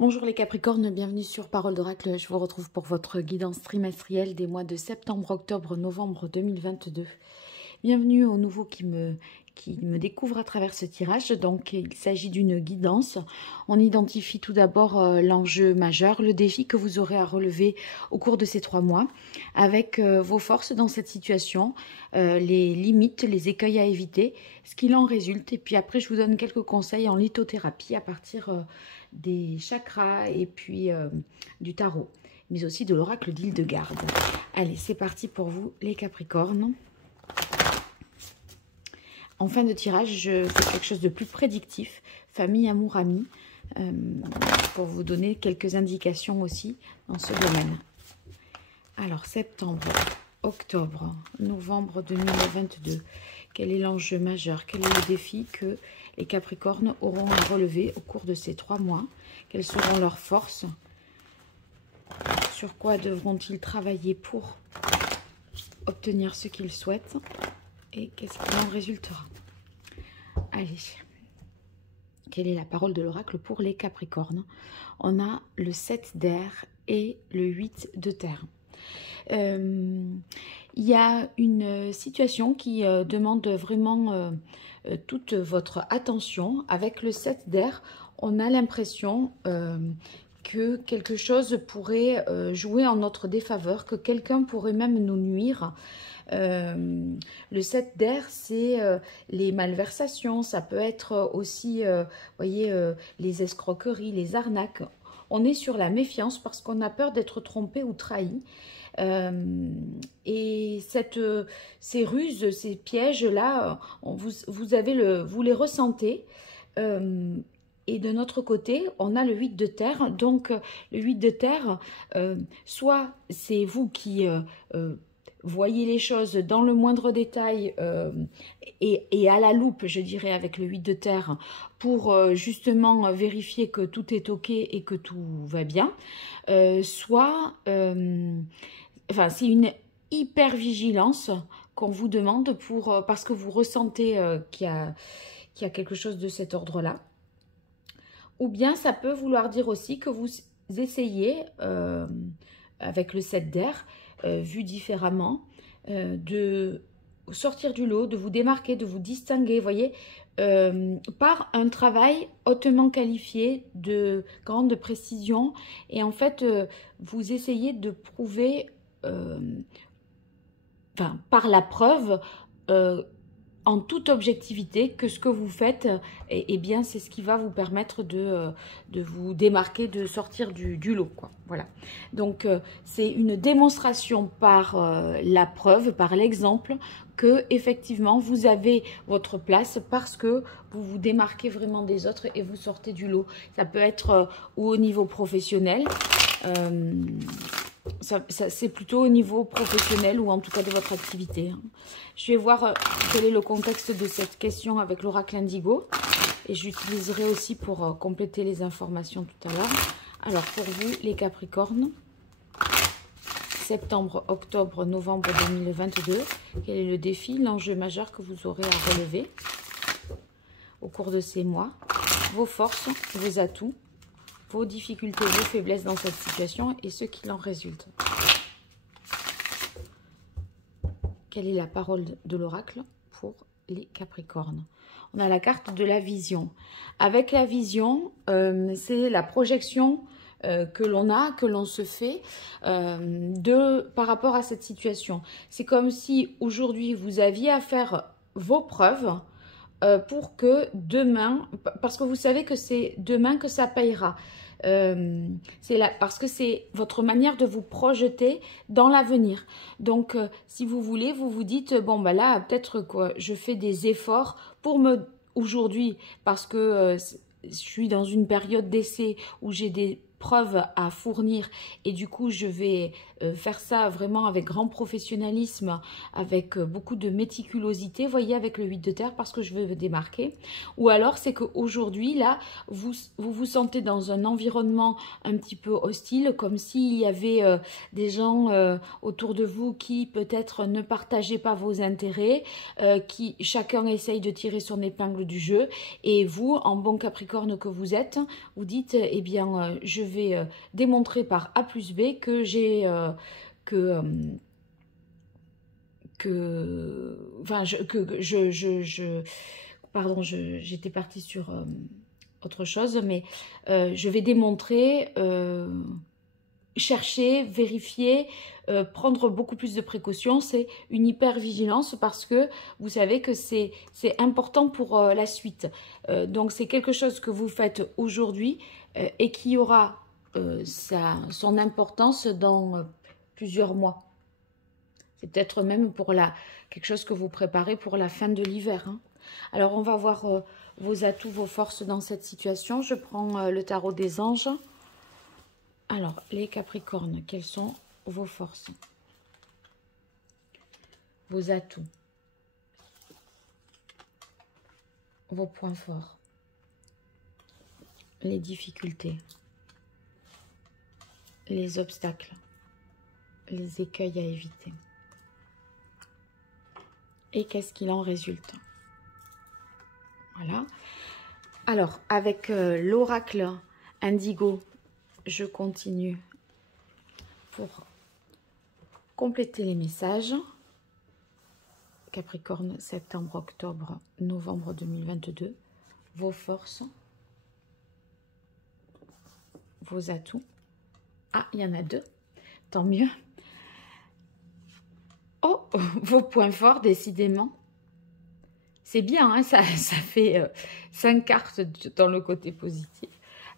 Bonjour les Capricornes, bienvenue sur Parole d'Oracle. Je vous retrouve pour votre guidance trimestrielle des mois de septembre, octobre, novembre 2022. Bienvenue aux nouveaux qui me découvrent à travers ce tirage. Donc il s'agit d'une guidance. On identifie tout d'abord l'enjeu majeur, le défi que vous aurez à relever au cours de ces 3 mois, avec vos forces dans cette situation, les limites, les écueils à éviter, ce qu'il en résulte. Et puis après, je vous donne quelques conseils en lithothérapie à partir des chakras et puis du tarot, mais aussi de l'oracle d'Hildegarde. Allez, c'est parti pour vous les Capricornes. En fin de tirage, je fais quelque chose de plus prédictif, famille, amour, amis, pour vous donner quelques indications aussi dans ce domaine. Alors, septembre, octobre, novembre 2022, quel est l'enjeu majeur? Quel est le défi que les Capricornes auront à relever au cours de ces 3 mois? Quelles seront leurs forces? Sur quoi devront-ils travailler pour obtenir ce qu'ils souhaitent? Et qu'est-ce qu'il en résultera? Allez, quelle est la parole de l'oracle pour les Capricornes? On a le 7 d'air et le 8 de terre. Il y a une situation qui demande vraiment toute votre attention. Avec le 7 d'air, on a l'impression que quelque chose pourrait jouer en notre défaveur, que quelqu'un pourrait même nous nuire. Le 7 d'air, c'est les malversations, ça peut être aussi, voyez, les escroqueries, les arnaques. On est sur la méfiance parce qu'on a peur d'être trompé ou trahi. Et ces ruses, ces pièges-là, vous les ressentez. Et de notre côté, on a le 8 de terre. Donc, le 8 de terre, soit c'est vous qui voyez les choses dans le moindre détail et à la loupe, je dirais, avec le 8 de terre, pour justement vérifier que tout est OK et que tout va bien. Soit, c'est une hyper-vigilance qu'on vous demande parce que vous ressentez qu'il y a quelque chose de cet ordre-là. Ou bien ça peut vouloir dire aussi que vous essayez, avec le 7 d'air, vu différemment, de sortir du lot, de vous démarquer, de vous distinguer, voyez, par un travail hautement qualifié, de grande précision. Et en fait, vous essayez de prouver, par la preuve, en toute objectivité, que ce que vous faites, eh bien, c'est ce qui va vous permettre de vous démarquer, de sortir du lot, quoi. Voilà. Donc, c'est une démonstration par la preuve, par l'exemple, que effectivement, vous avez votre place parce que vous vous démarquez vraiment des autres et vous sortez du lot. Ça peut être ou au niveau professionnel. C'est plutôt au niveau professionnel ou en tout cas de votre activité. Je vais voir quel est le contexte de cette question avec l'oracle Indigo et j'utiliserai aussi pour compléter les informations tout à l'heure. Alors pour vous les Capricornes, septembre, octobre, novembre 2022, quel est le défi, l'enjeu majeur que vous aurez à relever au cours de ces mois, vos forces, vos atouts, vos difficultés, vos faiblesses dans cette situation et ce qu'il en résulte. Quelle est la parole de l'oracle pour les Capricornes? On a la carte de la vision. Avec la vision, c'est la projection que l'on se fait par rapport à cette situation. C'est comme si aujourd'hui vous aviez à faire vos preuves pour que demain, parce que vous savez que c'est demain que ça payera. Parce que c'est votre manière de vous projeter dans l'avenir. Donc, si vous voulez, vous vous dites, bon, bah là, peut-être quoi, je fais des efforts pour aujourd'hui, parce que je suis dans une période d'essai où j'ai des preuves à fournir et du coup je vais faire ça vraiment avec grand professionnalisme, avec beaucoup de méticulosité, voyez, avec le 8 de terre, parce que je veux me démarquer. Ou alors c'est qu'aujourd'hui là vous sentez dans un environnement un petit peu hostile, comme s'il y avait des gens autour de vous qui peut-être ne partageaient pas vos intérêts, qui chacun essaye de tirer son épingle du jeu, et vous, en bon Capricorne que vous êtes, vous dites, eh bien je vais démontrer par A plus B que j'ai pardon, j'étais partie sur autre chose, mais je vais démontrer, chercher, vérifier, prendre beaucoup plus de précautions. C'est une hyper-vigilance parce que vous savez que c'est important pour la suite. Donc c'est quelque chose que vous faites aujourd'hui et qui aura son importance dans plusieurs mois. C'est peut-être même pour quelque chose que vous préparez pour la fin de l'hiver, hein. Alors, on va voir vos atouts, vos forces dans cette situation. Je prends le tarot des anges. Alors, les Capricornes, quelles sont vos forces? Vos atouts? Vos points forts? Les difficultés? Les obstacles? Les écueils à éviter? Et qu'est-ce qu'il en résulte? Voilà. Alors, avec l'oracle indigo, je continue pour compléter les messages. Capricorne, septembre, octobre, novembre 2022. Vos forces, vos atouts. Ah, il y en a deux. Tant mieux. Oh, vos points forts, décidément. C'est bien, hein, ça fait 5 cartes dans le côté positif.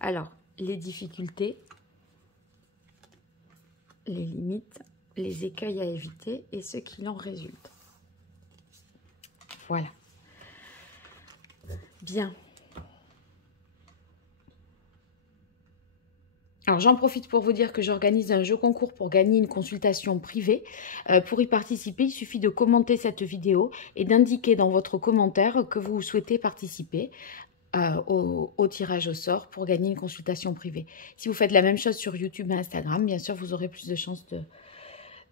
Alors, les difficultés, les limites, les écueils à éviter et ce qu'il en résulte. Voilà. Bien. Alors, j'en profite pour vous dire que j'organise un jeu concours pour gagner une consultation privée. Pour y participer, il suffit de commenter cette vidéo et d'indiquer dans votre commentaire que vous souhaitez participer au tirage au sort pour gagner une consultation privée. Si vous faites la même chose sur YouTube et Instagram, bien sûr, vous aurez plus de chances de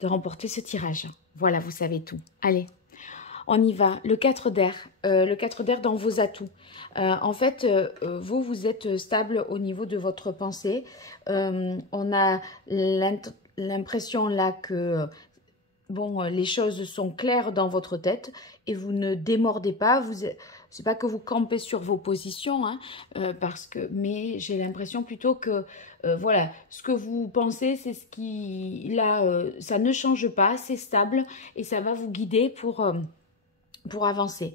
remporter ce tirage. Voilà, vous savez tout. Allez, on y va. Le 4 d'air. Le 4 d'air dans vos atouts. En fait, vous êtes stable au niveau de votre pensée. On a l'impression là que bon, les choses sont claires dans votre tête et vous ne démordez pas. C'est pas que vous campez sur vos positions, hein, mais j'ai l'impression plutôt que voilà, ce que vous pensez, c'est ce qui là, ça ne change pas, c'est stable et ça va vous guider pour avancer.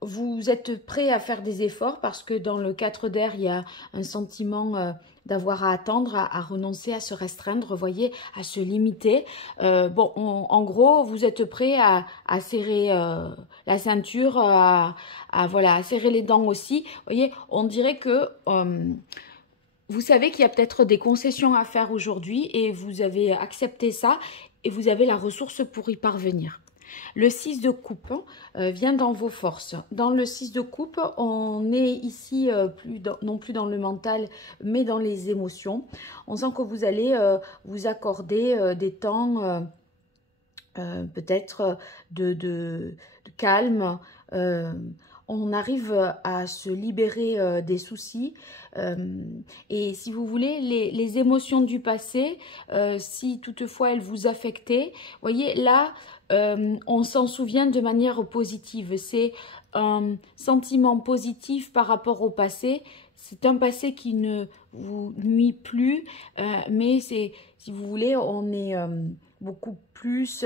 Vous êtes prêt à faire des efforts parce que dans le 4 d'air, il y a un sentiment d'avoir à attendre, à renoncer, à se restreindre, vous voyez, à se limiter. Bon, en gros, vous êtes prêt à serrer la ceinture, voilà, à serrer les dents aussi. Vous voyez, on dirait que vous savez qu'il y a peut-être des concessions à faire aujourd'hui et vous avez accepté ça et vous avez la ressource pour y parvenir. Le 6 de coupe vient dans vos forces. Dans le 6 de coupe, on est ici non plus dans le mental, mais dans les émotions. On sent que vous allez vous accorder des temps peut-être de calme. On arrive à se libérer des soucis. Et si vous voulez, les émotions du passé, si toutefois elles vous affectaient, voyez, là, on s'en souvient de manière positive. C'est un sentiment positif par rapport au passé. C'est un passé qui ne vous nuit plus, mais c'est, si vous voulez, on est beaucoup plus,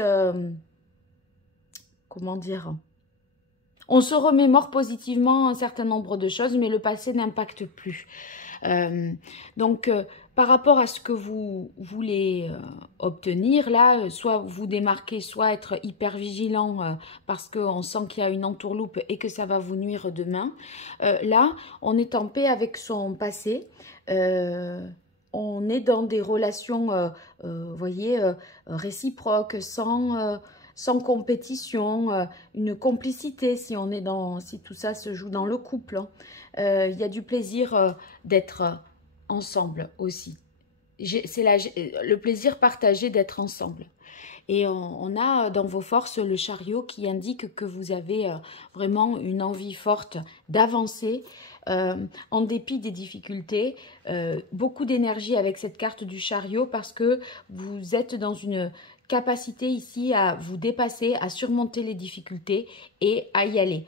comment dire, on se remémore positivement un certain nombre de choses, mais le passé n'impacte plus. Donc, par rapport à ce que vous voulez obtenir, là, soit vous démarquer, soit être hyper vigilant parce qu'on sent qu'il y a une entourloupe et que ça va vous nuire demain. Là, on est en paix avec son passé. On est dans des relations, vous voyez, réciproques, sans compétition, une complicité si on est si tout ça se joue dans le couple. Hein. Il y a du plaisir d'être ensemble aussi. C'est le plaisir partagé d'être ensemble. Et on a dans vos forces le chariot qui indique que vous avez vraiment une envie forte d'avancer en dépit des difficultés. Beaucoup d'énergie avec cette carte du chariot parce que vous êtes dans une capacité ici à vous dépasser, à surmonter les difficultés et à y aller.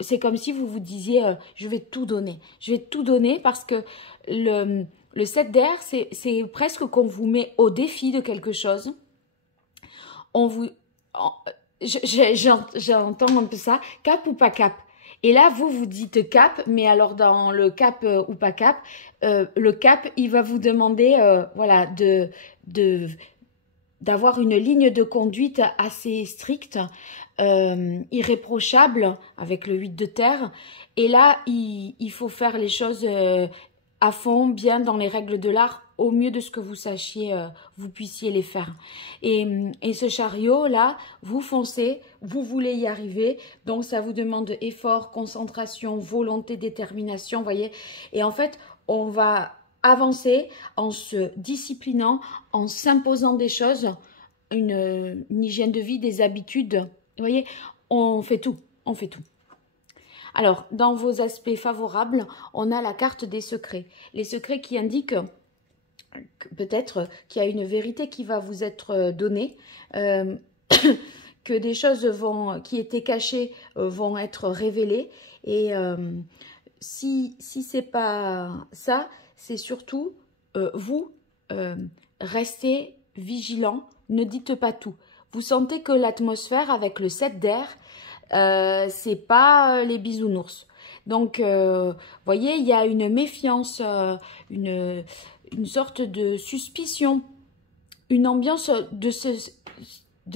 C'est comme si vous vous disiez je vais tout donner. Je vais tout donner parce que le 7 d'air, c'est presque qu'on vous met au défi de quelque chose. J'entends un peu ça, cap ou pas cap. Et là, vous dites cap, mais alors dans le cap ou pas cap, le cap, il va vous demander voilà, d'avoir une ligne de conduite assez stricte, irréprochable, avec le 8 de terre. Et là, il faut faire les choses à fond, bien dans les règles de l'art, au mieux de ce que vous sachiez, vous puissiez les faire. Et ce chariot-là, vous foncez, vous voulez y arriver, donc ça vous demande effort, concentration, volonté, détermination, voyez. Et en fait, on va avancer en se disciplinant, en s'imposant des choses, une hygiène de vie, des habitudes, vous voyez, on fait tout, on fait tout. Alors, dans vos aspects favorables, on a la carte des secrets. Les secrets qui indiquent peut-être qu'il y a une vérité qui va vous être donnée, que des choses qui étaient cachées vont être révélées. Et si ce n'est pas ça, c'est surtout vous restez vigilant, ne dites pas tout. Vous sentez que l'atmosphère avec le 7 d'air, c'est pas les bisounours. Donc, voyez, il y a une méfiance, une sorte de suspicion, une ambiance de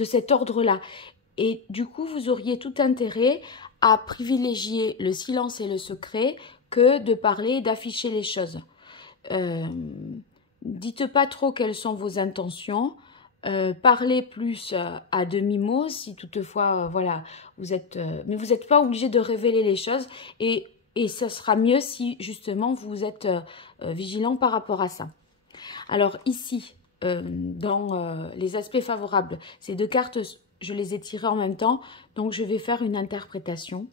cet ordre-là. Et du coup, vous auriez tout intérêt à privilégier le silence et le secret que de parler et d'afficher les choses. Dites pas trop quelles sont vos intentions. Parlez plus à demi-mot si toutefois, voilà, vous êtes... mais vous n'êtes pas obligé de révéler les choses et ça sera mieux si justement vous êtes vigilant par rapport à ça. Alors ici, dans les aspects favorables, ces deux cartes, je les ai tirées en même temps, donc je vais faire une interprétation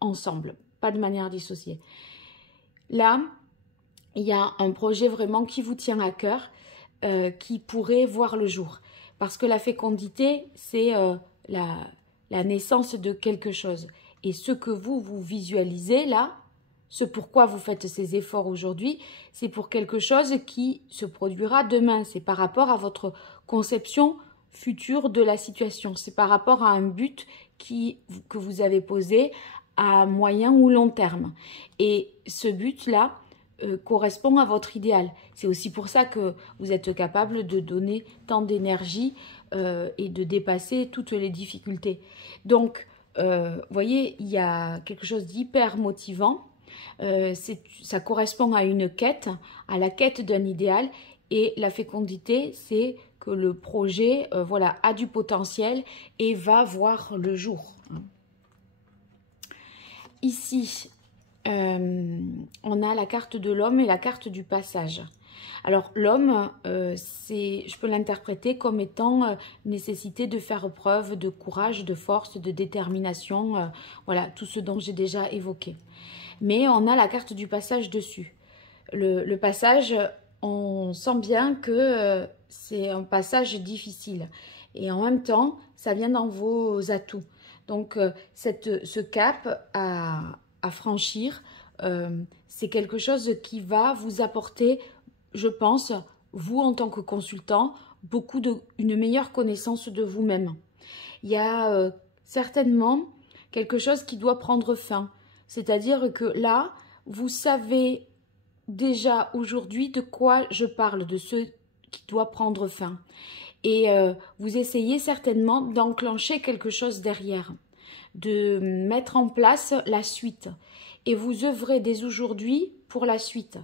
ensemble, pas de manière dissociée. Là, il y a un projet vraiment qui vous tient à cœur, qui pourrait voir le jour. Parce que la fécondité, c'est la naissance de quelque chose. Et ce que vous visualisez là, ce pourquoi vous faites ces efforts aujourd'hui, c'est pour quelque chose qui se produira demain. C'est par rapport à votre conception future de la situation. C'est par rapport à un but que vous avez posé à moyen ou long terme. Et ce but-là correspond à votre idéal. C'est aussi pour ça que vous êtes capable de donner tant d'énergie et de dépasser toutes les difficultés. Donc, voyez, il y a quelque chose d'hyper motivant. Ça correspond à une quête, à la quête d'un idéal. Et la fécondité, c'est que le projet voilà, a du potentiel et va voir le jour. Ici, on a la carte de l'homme et la carte du passage. Alors l'homme, je peux l'interpréter comme étant nécessité de faire preuve de courage, de force, de détermination, voilà, tout ce dont j'ai déjà évoqué. Mais on a la carte du passage dessus. Le passage, on sent bien que c'est un passage difficile. Et en même temps, ça vient dans vos atouts. Donc ce cap à franchir, c'est quelque chose qui va vous apporter, je pense, vous en tant que consultant, une meilleure connaissance de vous-même. Il y a certainement quelque chose qui doit prendre fin. C'est-à-dire que là, vous savez déjà aujourd'hui de quoi je parle, de ce qui doit prendre fin. Et vous essayez certainement d'enclencher quelque chose derrière, de mettre en place la suite. Et vous œuvrez dès aujourd'hui pour la suite.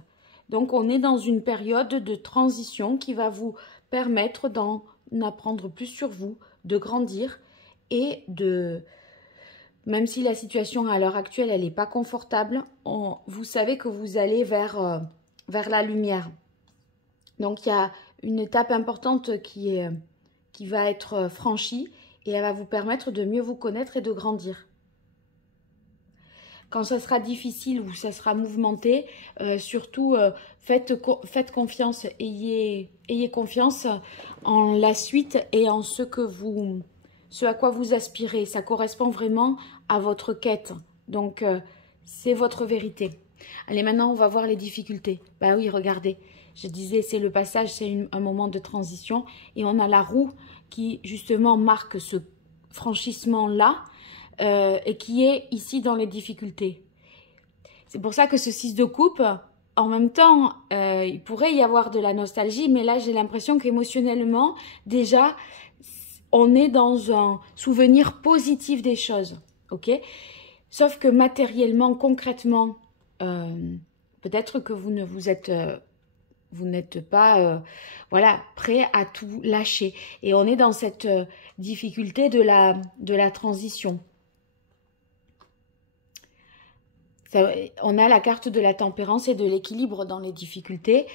Donc, on est dans une période de transition qui va vous permettre d'en apprendre plus sur vous, de grandir et de... Même si la situation à l'heure actuelle, elle n'est pas confortable, vous savez que vous allez vers la lumière. Donc, il y a une étape importante qui va être franchie et elle va vous permettre de mieux vous connaître et de grandir. Quand ça sera difficile ou ça sera mouvementé, surtout faites confiance, ayez confiance en la suite et en ce à quoi vous aspirez. Ça correspond vraiment à votre quête. Donc, c'est votre vérité. Allez, maintenant, on va voir les difficultés. Bah oui, regardez. Je disais, c'est le passage, c'est un moment de transition. Et on a la roue qui, justement, marque ce franchissement-là. Et qui est ici dans les difficultés. C'est pour ça que ce 6 de coupe, en même temps, il pourrait y avoir de la nostalgie, mais là, j'ai l'impression qu'émotionnellement, déjà, on est dans un souvenir positif des choses, ok? Sauf que matériellement, concrètement, peut-être que vous n'êtes pas voilà, prêt à tout lâcher. Et on est dans cette difficulté de la transition. On a la carte de la tempérance et de l'équilibre dans les difficultés,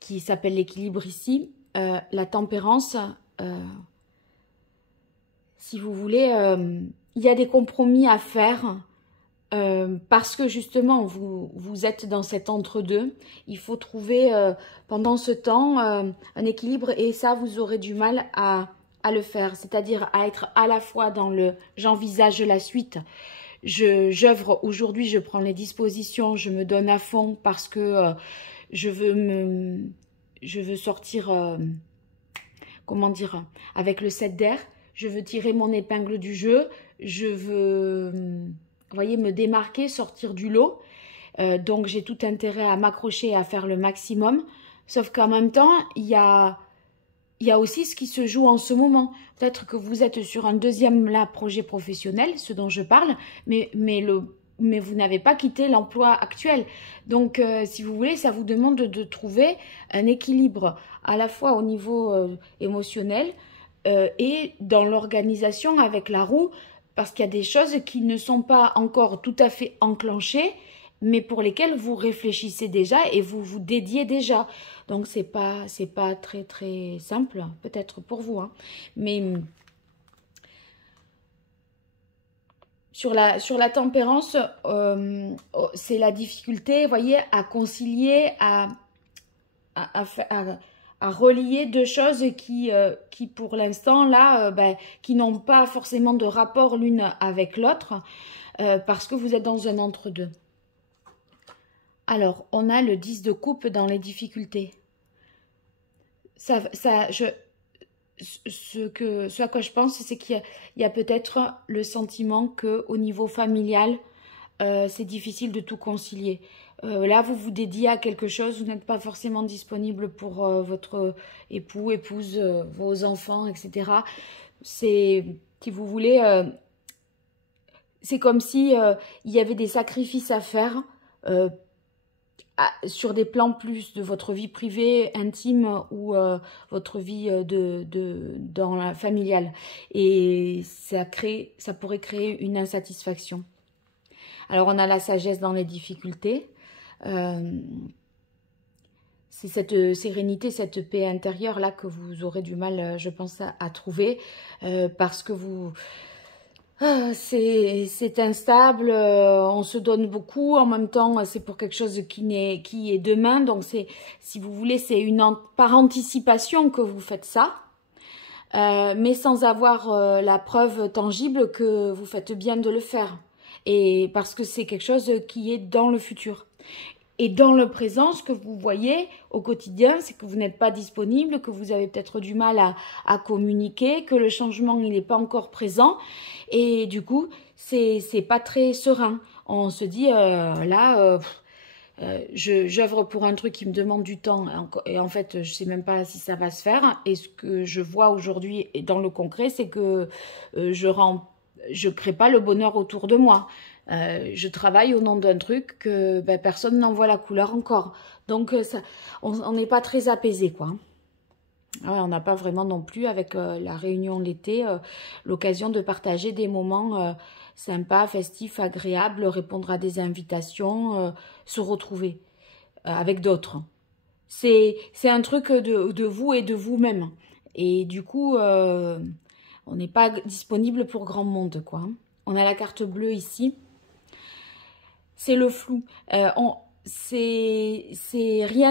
qui s'appelle l'équilibre ici. La tempérance, si vous voulez, il y a des compromis à faire parce que justement, vous êtes dans cet entre-deux. Il faut trouver pendant ce temps un équilibre et ça, vous aurez du mal à le faire. C'est-à-dire à être à la fois dans le « j'envisage la suite », j'œuvre aujourd'hui, je prends les dispositions, je me donne à fond parce que je veux sortir, comment dire, avec le 7 d'air, je veux tirer mon épingle du jeu, je veux, vous voyez, me démarquer, sortir du lot. Donc j'ai tout intérêt à m'accrocher et à faire le maximum. Sauf qu'en même temps, il y a aussi ce qui se joue en ce moment. Peut-être que vous êtes sur un deuxième projet professionnel, ce dont je parle, mais vous n'avez pas quitté l'emploi actuel. Donc, si vous voulez, ça vous demande de trouver un équilibre à la fois au niveau émotionnel et dans l'organisation avec la roue, parce qu'il y a des choses qui ne sont pas encore tout à fait enclenchées, mais pour lesquelles vous réfléchissez déjà et vous vous dédiez déjà. Donc, c'est pas très, très simple, peut-être pour vous. Hein. Mais sur la tempérance, c'est la difficulté, vous voyez, à concilier, à relier deux choses qui pour l'instant, là, qui n'ont pas forcément de rapport l'une avec l'autre, parce que vous êtes dans un entre-deux. Alors, on a le 10 de coupe dans les difficultés. Ce à quoi je pense, c'est qu'il y a peut-être le sentiment qu'au niveau familial, c'est difficile de tout concilier. Là, vous vous dédiez à quelque chose, vous n'êtes pas forcément disponible pour votre époux, épouse, vos enfants, etc. Si vous voulez, c'est comme si il y avait des sacrifices à faire sur des plans plus de votre vie privée, intime ou votre vie dans la familiale. Et ça pourrait créer une insatisfaction. Alors, on a la sagesse dans les difficultés. C'est cette sérénité, cette paix intérieure-là que vous aurez du mal, je pense, à trouver. Parce que c'est instable, on se donne beaucoup, en même temps c'est pour quelque chose qui est demain, donc si vous voulez, c'est par anticipation que vous faites ça, mais sans avoir la preuve tangible que vous faites bien de le faire, et parce que c'est quelque chose qui est dans le futur. Et dans le présent, ce que vous voyez au quotidien, c'est que vous n'êtes pas disponible, que vous avez peut-être du mal à communiquer, que le changement, il n'est pas encore présent. Et du coup, c'est pas très serein. On se dit, j'œuvre pour un truc qui me demande du temps et en fait, je sais même pas si ça va se faire. Et ce que je vois aujourd'hui dans le concret, c'est que je crée pas le bonheur autour de moi. Je travaille au nom d'un truc que personne n'en voit la couleur encore. Donc, on n'est pas très apaisé, quoi. Ouais, on n'a pas vraiment non plus, avec la réunion l'été, l'occasion de partager des moments sympas, festifs, agréables, répondre à des invitations, se retrouver avec d'autres. C'est un truc de vous et de vous-même. Et du coup, on n'est pas disponible pour grand monde, quoi. On a la carte bleue ici. C'est le flou. Rien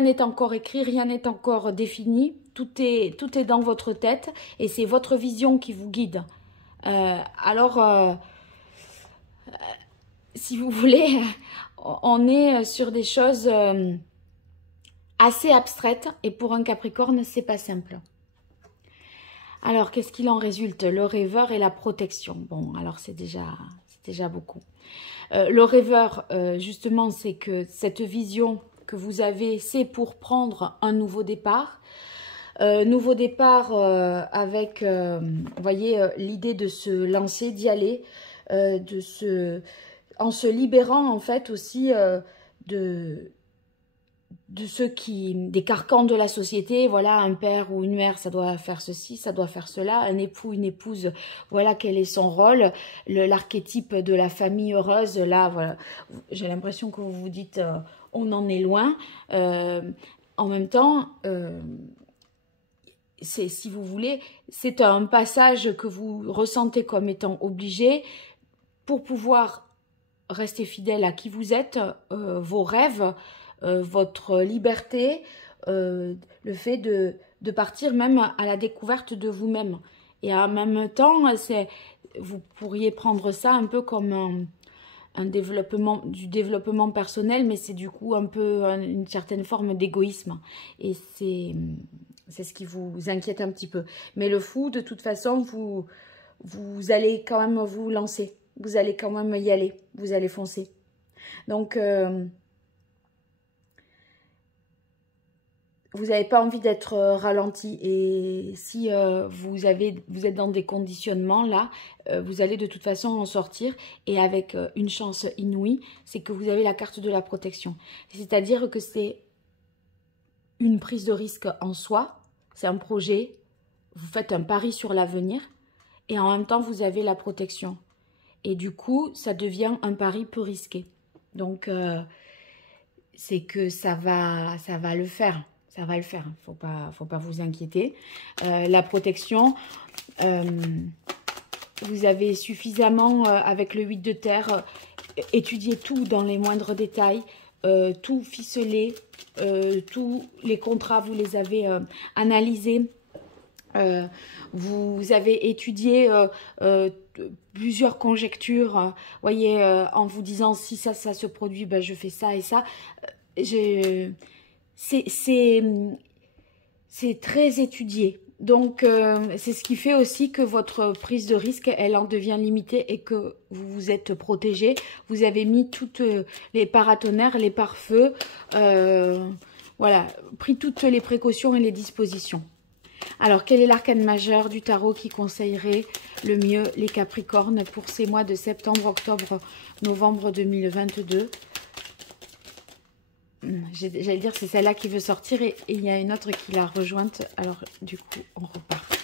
n'est encore écrit, rien n'est encore défini. Tout est dans votre tête et c'est votre vision qui vous guide. Si vous voulez, on est sur des choses assez abstraites et pour un Capricorne, c'est pas simple. Alors, qu'est-ce qu'il en résulte? Le rêveur et la protection. Bon, alors c'est déjà beaucoup. Le rêveur, justement, c'est que cette vision que vous avez, c'est pour prendre un nouveau départ. Nouveau départ avec, vous voyez, l'idée de se lancer, d'y aller, en se libérant en fait aussi des carcans de la société. Voilà, un père ou une mère, ça doit faire ceci, ça doit faire cela. Un époux, une épouse, voilà quel est son rôle. L'archétype de la famille heureuse, là, voilà. J'ai l'impression que vous vous dites, on en est loin. En même temps, si vous voulez, c'est un passage que vous ressentez comme étant obligé pour pouvoir rester fidèle à qui vous êtes, vos rêves, votre liberté, le fait de partir même à la découverte de vous-même. Et en même temps, vous pourriez prendre ça un peu comme du développement personnel, mais c'est du coup un peu une certaine forme d'égoïsme. Et c'est ce qui vous inquiète un petit peu. Mais le fou, de toute façon, vous allez quand même vous lancer. Vous allez quand même y aller. Vous allez foncer. Donc, vous n'avez pas envie d'être ralenti. Et si vous êtes dans des conditionnements, là, vous allez de toute façon en sortir. Et avec une chance inouïe, c'est que vous avez la carte de la protection. C'est-à-dire que c'est une prise de risque en soi. C'est un projet. Vous faites un pari sur l'avenir. Et en même temps, vous avez la protection. Et du coup, ça devient un pari peu risqué. Donc, c'est que ça va le faire. Ça va le faire. Faut pas vous inquiéter. La protection, vous avez suffisamment, avec le 8 de terre, étudié tout dans les moindres détails, tout ficelé, tous les contrats, vous les avez analysés. Vous avez étudié plusieurs conjectures, voyez, en vous disant si ça se produit, ben, je fais ça et ça. C'est très étudié. Donc, c'est ce qui fait aussi que votre prise de risque, elle en devient limitée et que vous vous êtes protégé. Vous avez mis toutes les paratonnerres, les pare-feux, voilà, pris toutes les précautions et les dispositions. Alors, quel est l'arcane majeur du tarot qui conseillerait le mieux les Capricornes pour ces mois de septembre, octobre, novembre 2022 ? J'allais dire, c'est celle-là qui veut sortir et il y a une autre qui l'a rejointe. Alors, du coup, on repart.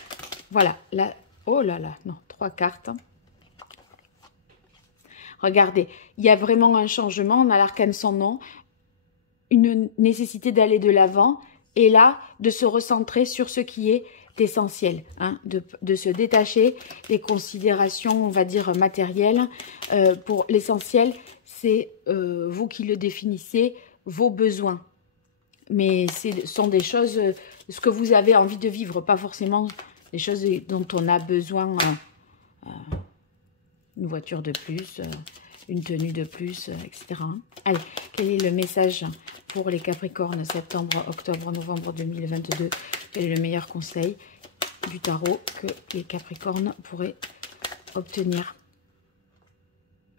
Voilà, là, oh là là, non, 3 cartes. Regardez, il y a vraiment un changement. On a l'arcane sans nom, une nécessité d'aller de l'avant. Et là, de se recentrer sur ce qui est essentiel, hein, de se détacher des considérations, on va dire, matérielles. Pour l'essentiel, c'est vous qui le définissez, vos besoins. Mais ce sont des choses, ce que vous avez envie de vivre, pas forcément des choses dont on a besoin. Une voiture de plus, une tenue de plus, etc. Allez, quel est le message pour les Capricornes, septembre, octobre, novembre 2022? Quel est le meilleur conseil du tarot que les Capricornes pourraient obtenir?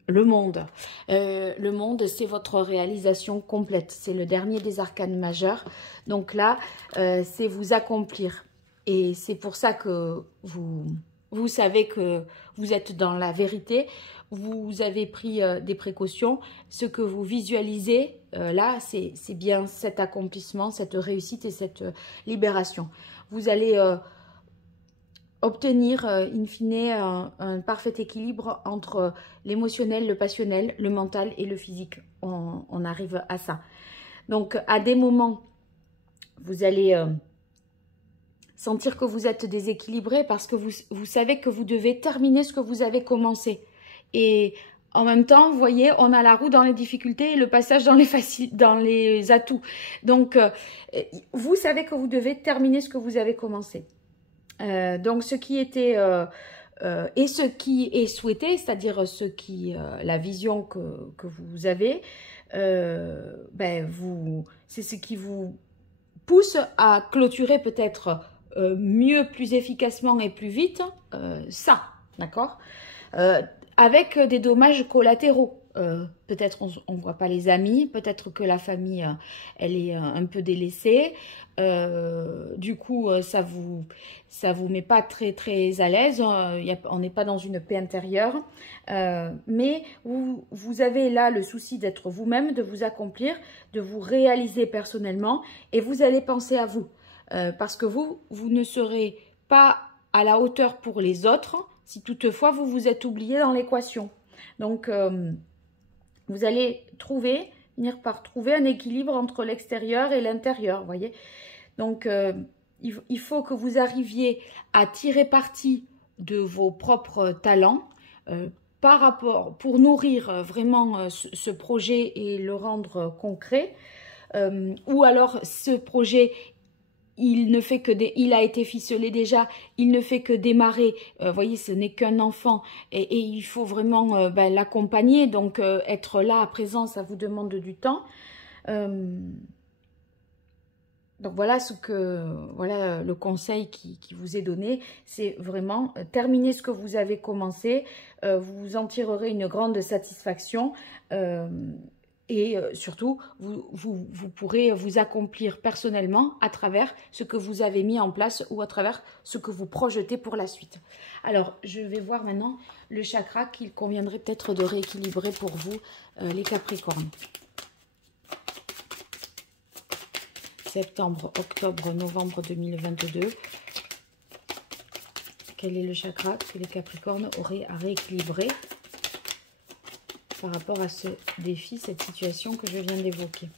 Le monde. Le monde, c'est votre réalisation complète. C'est le dernier des arcanes majeurs. Donc là, c'est vous accomplir. Et c'est pour ça que vous savez que vous êtes dans la vérité. Vous avez pris des précautions. Ce que vous visualisez, là, c'est bien cet accomplissement, cette réussite et cette libération. Vous allez obtenir, in fine, un parfait équilibre entre l'émotionnel, le passionnel, le mental et le physique. On arrive à ça. Donc, à des moments, vous allez sentir que vous êtes déséquilibré parce que vous savez que vous devez terminer ce que vous avez commencé. Et en même temps, vous voyez, on a la roue dans les difficultés et le passage dans les atouts. Donc, vous savez que vous devez terminer ce que vous avez commencé. Donc, ce qui était et ce qui est souhaité, c'est-à-dire la vision que vous avez, c'est ce qui vous pousse à clôturer peut-être mieux, plus efficacement et plus vite ça, d'accord, avec des dommages collatéraux. Peut-être on ne voit pas les amis, peut-être que la famille, elle est un peu délaissée. Du coup, ça vous met pas très à l'aise. On n'est pas dans une paix intérieure. Mais vous avez là le souci d'être vous-même, de vous accomplir, de vous réaliser personnellement. Et vous allez penser à vous. Parce que vous ne serez pas à la hauteur pour les autres si toutefois vous vous êtes oublié dans l'équation. Donc, vous allez finir par trouver un équilibre entre l'extérieur et l'intérieur, voyez. Donc, il faut que vous arriviez à tirer parti de vos propres talents pour nourrir vraiment ce projet et le rendre concret. Ou alors, ce projet, il a été ficelé déjà, il ne fait que démarrer. Vous voyez, ce n'est qu'un enfant et il faut vraiment l'accompagner. Donc, être là à présent, ça vous demande du temps. Donc, voilà le conseil qui vous est donné. C'est vraiment terminer ce que vous avez commencé. Vous en tirerez une grande satisfaction. Et surtout, vous pourrez vous accomplir personnellement à travers ce que vous avez mis en place ou à travers ce que vous projetez pour la suite. Alors, je vais voir maintenant le chakra qu'il conviendrait peut-être de rééquilibrer pour vous, les Capricornes. Septembre, octobre, novembre 2022. Quel est le chakra que les Capricornes auraient à rééquilibrer par rapport à ce défi, cette situation que je viens d'évoquer?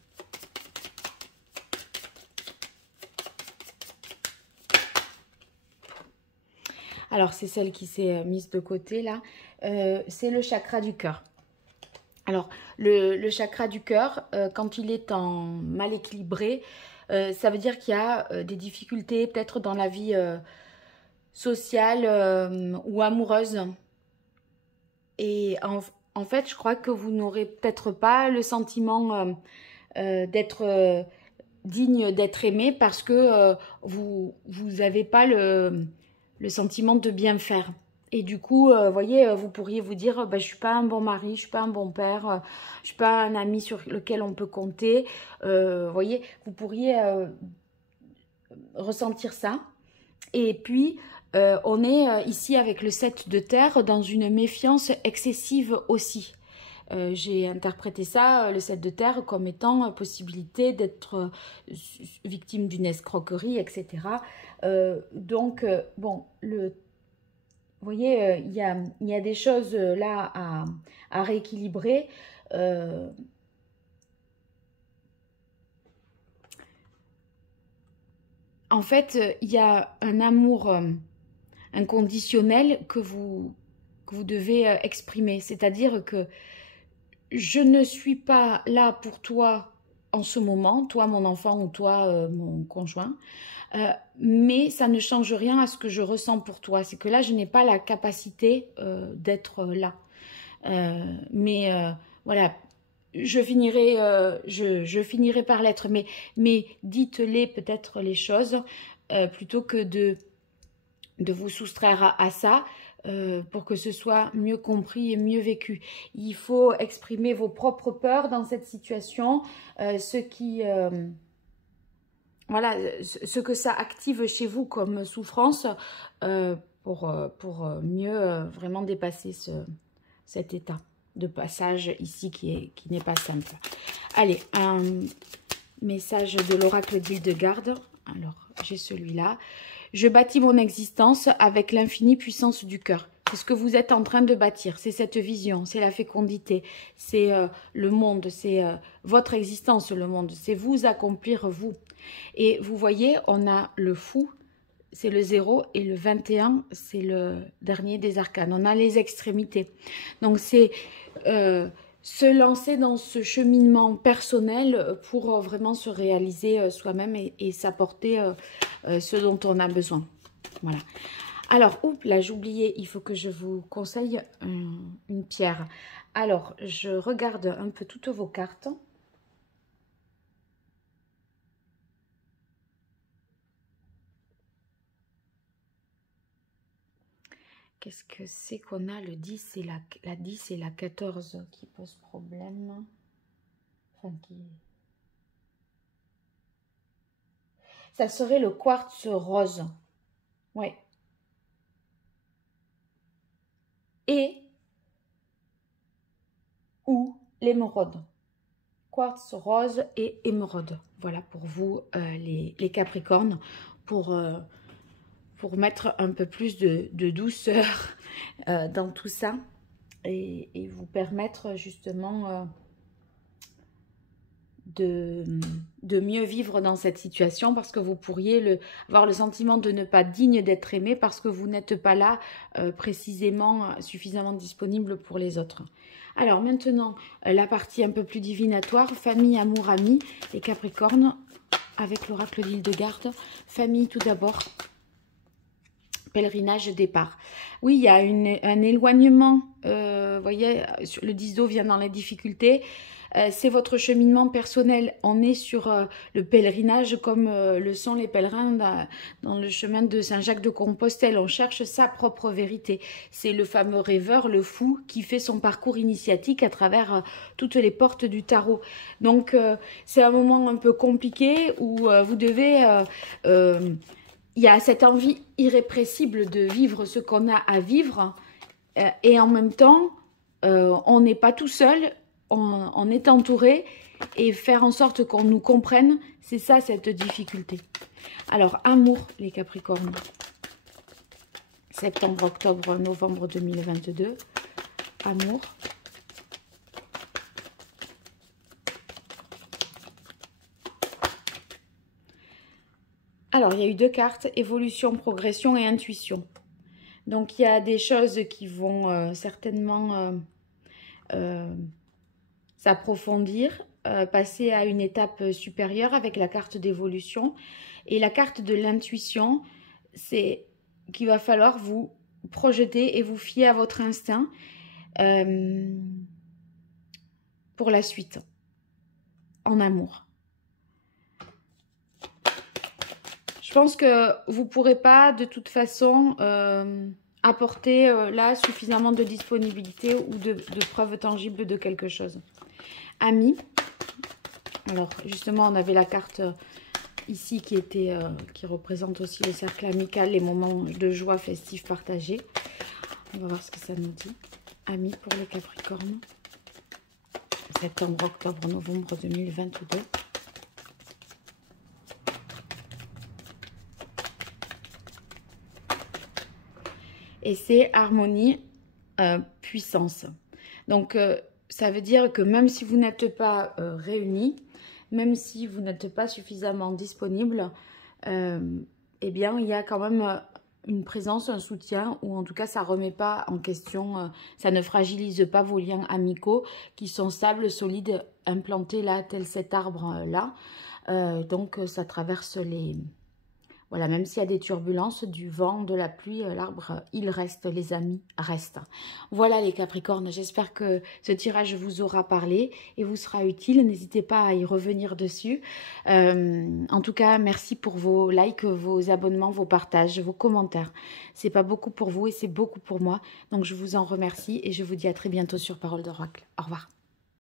Alors, c'est celle qui s'est mise de côté, là. C'est le chakra du cœur. Alors, le chakra du cœur, quand il est en mal équilibré, ça veut dire qu'il y a des difficultés, peut-être dans la vie sociale ou amoureuse. Et en fait, je crois que vous n'aurez peut-être pas le sentiment d'être digne d'être aimé parce que vous n'avez pas le sentiment de bien faire. Et du coup, voyez, vous pourriez vous dire, je ne suis pas un bon mari, je ne suis pas un bon père, je ne suis pas un ami sur lequel on peut compter. Voyez, vous pourriez ressentir ça. Et puis, on est ici avec le 7 de terre dans une méfiance excessive aussi. J'ai interprété ça, le 7 de terre, comme étant possibilité d'être victime d'une escroquerie, etc. Donc, bon, vous voyez, il y a des choses là à rééquilibrer. En fait, il y a un amour inconditionnel que vous devez exprimer. C'est-à-dire que je ne suis pas là pour toi en ce moment, toi mon enfant ou toi mon conjoint, mais ça ne change rien à ce que je ressens pour toi. C'est que là, je n'ai pas la capacité d'être là. Voilà, je finirai par l'être, mais dites-les peut-être les choses plutôt que de vous soustraire à ça pour que ce soit mieux compris et mieux vécu. Il faut exprimer vos propres peurs dans cette situation, voilà, ce que ça active chez vous comme souffrance pour mieux vraiment dépasser cet état de passage ici qui n'est pas simple. Allez, un message de l'oracle d'Hildegarde. Alors, j'ai celui-là. Je bâtis mon existence avec l'infinie puissance du cœur. C'est ce que vous êtes en train de bâtir. C'est cette vision, c'est la fécondité, c'est le monde, c'est votre existence, le monde. C'est vous accomplir vous. Et vous voyez, on a le fou, c'est le 0, et le 21, c'est le dernier des arcanes. On a les extrémités. Donc, c'est se lancer dans ce cheminement personnel pour vraiment se réaliser soi-même et s'apporter ce dont on a besoin. Voilà. Alors, oups, là, j'ai oublié, il faut que je vous conseille une pierre. Alors, je regarde un peu toutes vos cartes. Qu'est-ce que c'est qu'on a le 10 et la 10 et la 14 qui posent problème? Enfin, ça serait le quartz rose. Ouais. Et ou l'émeraude. Quartz rose et émeraude. Voilà pour vous les Capricornes, pour mettre un peu plus de douceur dans tout ça et vous permettre justement de mieux vivre dans cette situation, parce que vous pourriez avoir le sentiment de ne pas digne d'être aimé parce que vous n'êtes pas là précisément suffisamment disponible pour les autres. Alors maintenant, la partie un peu plus divinatoire, famille, amour, amis, les Capricornes, avec l'oracle d'Hildegarde. Famille tout d'abord. Pèlerinage, départ. Oui, il y a un éloignement. Vous voyez, le 10 d'eau vient dans les difficultés. C'est votre cheminement personnel. On est sur le pèlerinage comme le sont les pèlerins dans le chemin de Saint-Jacques-de-Compostelle. On cherche sa propre vérité. C'est le fameux rêveur, le fou, qui fait son parcours initiatique à travers toutes les portes du tarot. Donc, c'est un moment un peu compliqué où vous devez... il y a cette envie irrépressible de vivre ce qu'on a à vivre et en même temps, on n'est pas tout seul, on est entouré et faire en sorte qu'on nous comprenne, c'est ça cette difficulté. Alors, amour, les Capricornes. Septembre, octobre, novembre 2022. Amour. Alors, il y a eu deux cartes, évolution, progression et intuition. Donc, il y a des choses qui vont certainement s'approfondir, passer à une étape supérieure avec la carte d'évolution. Et la carte de l'intuition, c'est qu'il va falloir vous projeter et vous fier à votre instinct pour la suite, en amour. Je pense que vous ne pourrez pas de toute façon apporter là suffisamment de disponibilité ou de preuves tangibles de quelque chose. Amis. Alors justement on avait la carte ici qui représente aussi le cercle amical, les moments de joie festifs partagés. On va voir ce que ça nous dit. Amis pour les Capricornes. Septembre, octobre, novembre 2022. Et c'est harmonie, puissance. Donc, ça veut dire que même si vous n'êtes pas réunis, même si vous n'êtes pas suffisamment disponible, eh bien, il y a quand même une présence, un soutien, ou en tout cas, ça ne remet pas en question, ça ne fragilise pas vos liens amicaux qui sont stables, solides, implantés là, tel cet arbre-là. Donc, ça traverse Voilà, même s'il y a des turbulences, du vent, de la pluie, l'arbre, il reste, les amis, reste. Voilà les Capricornes, j'espère que ce tirage vous aura parlé et vous sera utile. N'hésitez pas à y revenir dessus. En tout cas, merci pour vos likes, vos abonnements, vos partages, vos commentaires. C'est pas beaucoup pour vous et c'est beaucoup pour moi. Donc je vous en remercie et je vous dis à très bientôt sur Parole d'Oracle. Au revoir.